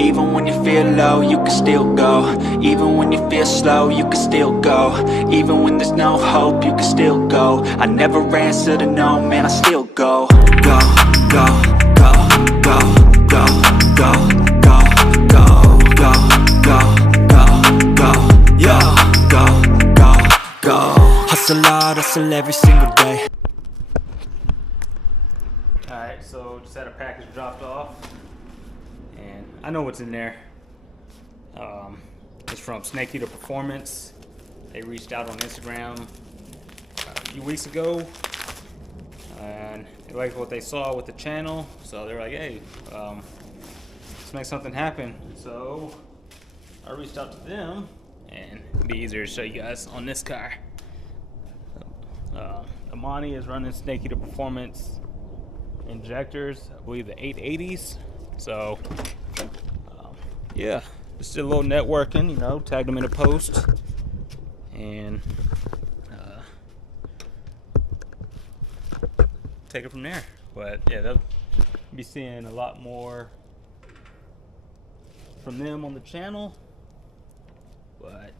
Even when you feel low, you can still go. Even when you feel slow, you can still go. Even when there's no hope, you can still go. I never answer to no, man, I still go. Go, go, go, go, go, go, go, go, go, go, go, go, yeah, go, go, go. Hustle hard, hustle every single day. Alright, so just had a package dropped off, and I know what's in there. It's from Snake Eater Performance. They reached out on Instagram a few weeks ago, and they liked what they saw with the channel, so they're like, hey, let's make something happen. So I reached out to them, and it'd be easier to show you guys on this car. Amani is running Snake Eater Performance injectors, I believe the 880s. So yeah, just did a little networking, you know, tagged them in a post, and take it from there. But yeah, they'll be seeing a lot more from them on the channel, but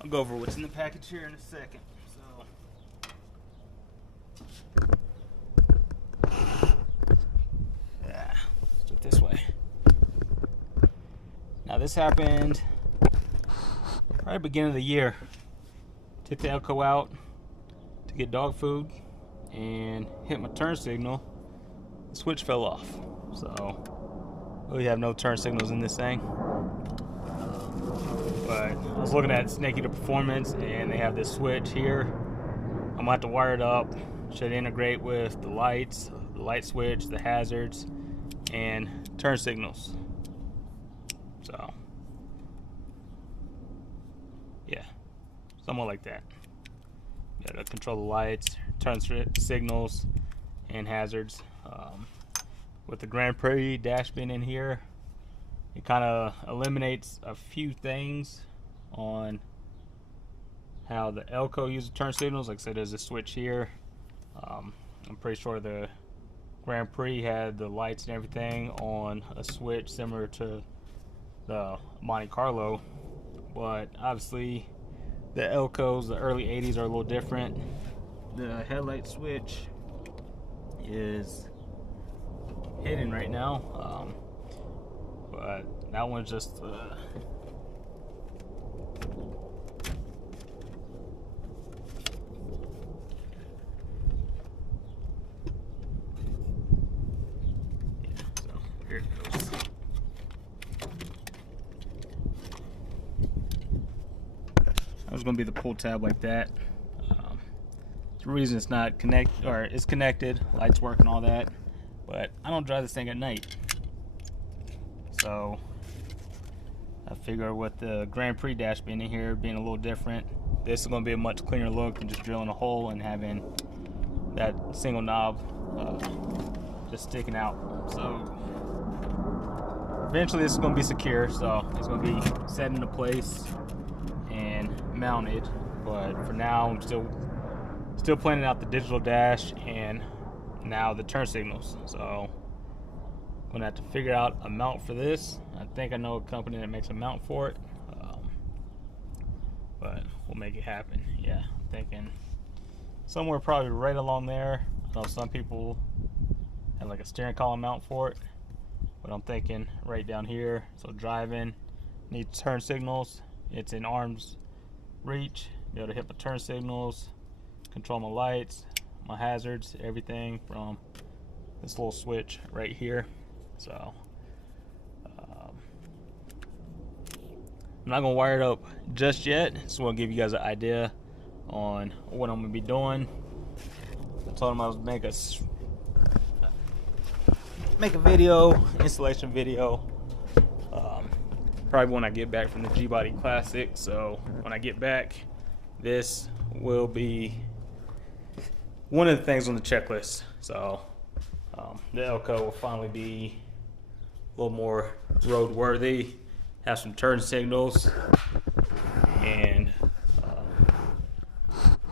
I'll go over what's in the package here in a second. Let's do it this way. Now this happened right at the beginning of the year. Took the Elko out to get dog food and hit my turn signal. The switch fell off. So we have no turn signals in this thing. But I was looking at Snake Eater Performance, and they have this switch here. I'm gonna have to wire it up. Should integrate with the lights, the light switch, the hazards, and turn signals. So yeah, somewhat like that. Gotta control the lights, turn signals, and hazards. With the Grand Prix dash bin in here, it kind of eliminates a few things on how the Elko uses turn signals. Like I said, there's a switch here. I'm pretty sure the Grand Prix had the lights and everything on a switch similar to the Monte Carlo, but obviously the Elkos, the early 80s, are a little different. The headlight switch is hidden right now, but that one's just here it goes. There's going to be the pull tab like that. The reason it's not connected, or it's connected, lights work and all that, but I don't drive this thing at night. So I figure with the Grand Prix dash bin in here being a little different, this is going to be a much cleaner look than just drilling a hole and having that single knob just sticking out. So eventually this is going to be secure, so it's going to be set into place and mounted. But for now, I'm still planning out the digital dash and now the turn signals. So I'm gonna have to figure out a mount for this. I think I know a company that makes a mount for it, but we'll make it happen. Yeah, I'm thinking somewhere probably right along there. I know some people have like a steering column mount for it, but I'm thinking right down here. So driving, need turn signals. It's in arm's reach. Be able to hit my turn signals, control my lights, my hazards, everything from this little switch right here. So I'm not gonna wire it up just yet. Just want to give you guys an idea on what I'm gonna be doing. I told them I was make a video, installation video, probably when I get back from the Gbody Classic. So when I get back, this will be one of the things on the checklist. So the Elko will finally be a little more roadworthy, have some turn signals, and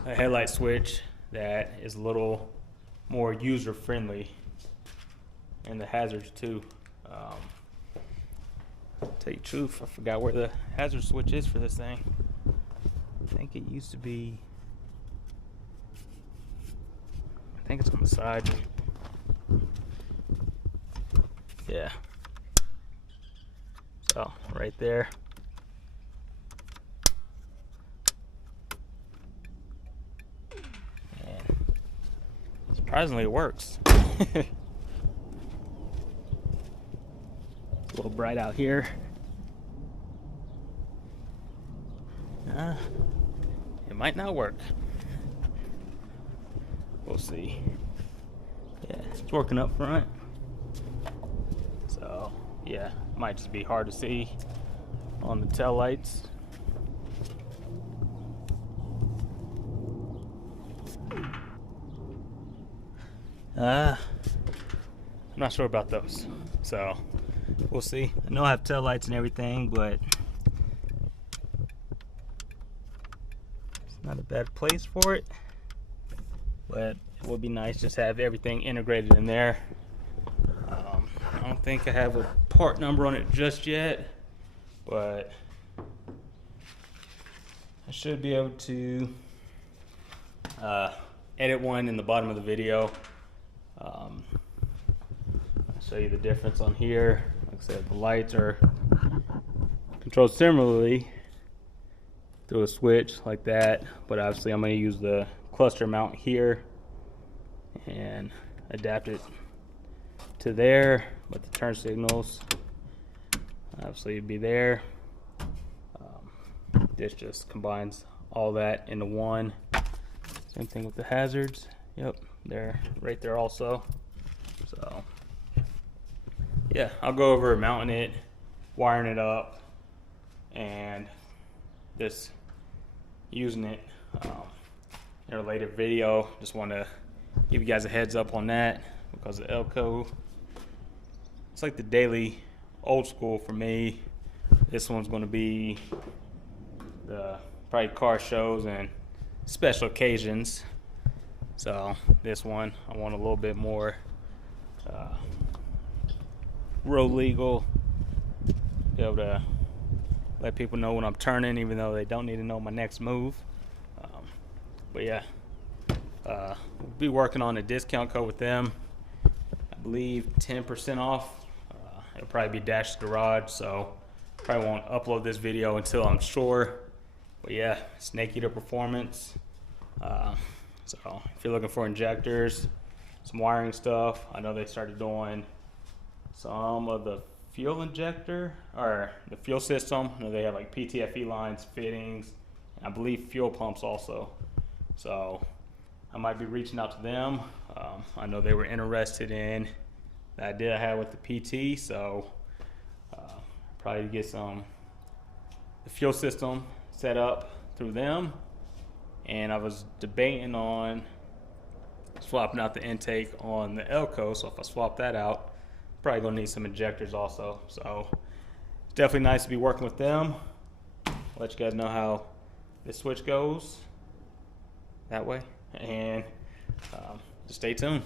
a headlight switch that is a little more user friendly, and the hazards too. Tell you the truth, I forgot where the hazard switch is for this thing. I think it used to be, I think it's on the side. Yeah. So, right there. And surprisingly, it works. It's a little bright out here. It might not work. We'll see. Yeah, it's working up front. So, yeah, might just be hard to see on the tail lights. I'm not sure about those. So, we'll see. I know I have tail lights and everything, but not a bad place for it, but it would be nice just to have everything integrated in there. I don't think I have a part number on it just yet, but I should be able to edit one in the bottom of the video. I'll show you the difference on here. Like I said, the lights are controlled similarly through a switch like that, but obviously I'm going to use the cluster mount here and adapt it to there, but the turn signals obviously would be there. This just combines all that into one. Same thing with the hazards. Yep, they're right there also. So yeah, I'll go over mounting it, wiring it up, and just using it in a later video. Just want to give you guys a heads up on that, because the Elko, it's like the daily old school for me. This one's going to be the probably car shows and special occasions. So this one I want a little bit more road legal, be able to let people know when I'm turning, even though they don't need to know my next move. But yeah, we'll be working on a discount code with them. I believe 10% off. It'll probably be Dash's Garage, so probably won't upload this video until I'm sure. But yeah, Snake Eater Performance. So if you're looking for injectors, some wiring stuff, I know they started doing some of the fuel injector, or the fuel system. I know they have like PTFE lines, fittings, and I believe fuel pumps also. So I might be reaching out to them. I know they were interested in the idea I had with the PT, so probably get the fuel system set up through them. And I was debating on swapping out the intake on the Elko, so if I swap that out, probably gonna need some injectors also. So it's definitely nice to be working with them. I'll let you guys know how this switch goes that way, and just stay tuned.